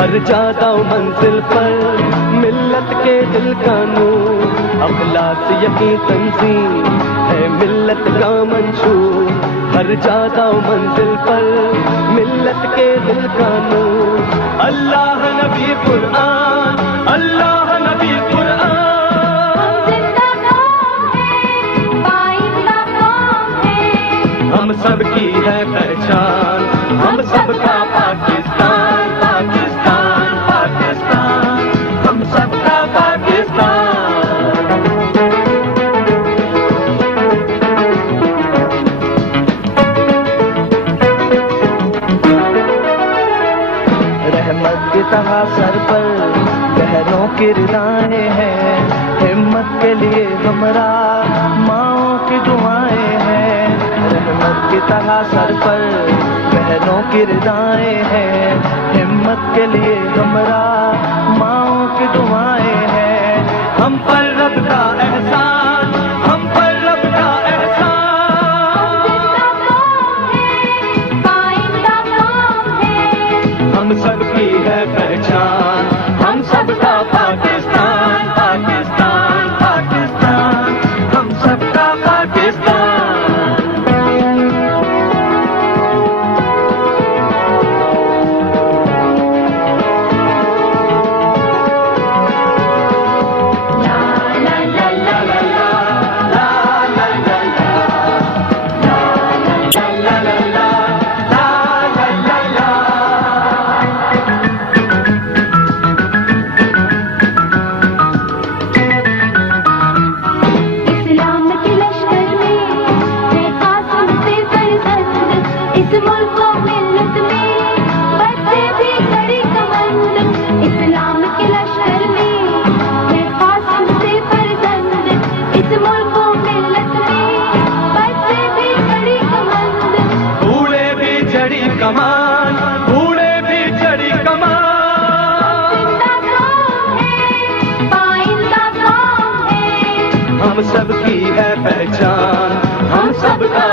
हर जादा मंजिल पर मिल्लत के दिल का नूर, अखलास यकीन तंजीम है मिल्लत का मंशूर। हर जादा मंजिल पर मिल्लत के दिल का नूर। अल्लाह नबी कुरान, अल्लाह नबी कुरान। हम सबकी है पहचान, हम सबका पाकिस्तान, पाकिस्तान, पाकिस्तान, हम सबका पाकिस्तान। रहमत की तरह सर पर बहनों की रिदाएं हैं, हिम्मत के लिए हमरा माओ की दुआएं हैं। रहमत की तरह सर पर बहनों की रिदाएं हैं, हिम्मत के लिए हमरा माओ की दुआएं हैं। हम पर रब का एहसान, हम पर रब का एहसान। हम सबकी है पहचान, हम सबका पाकिस्तान, पाकिस्तान, पाकिस्तान, हम सबका पाकिस्तान। हम सबकी है पहचान, हम सबका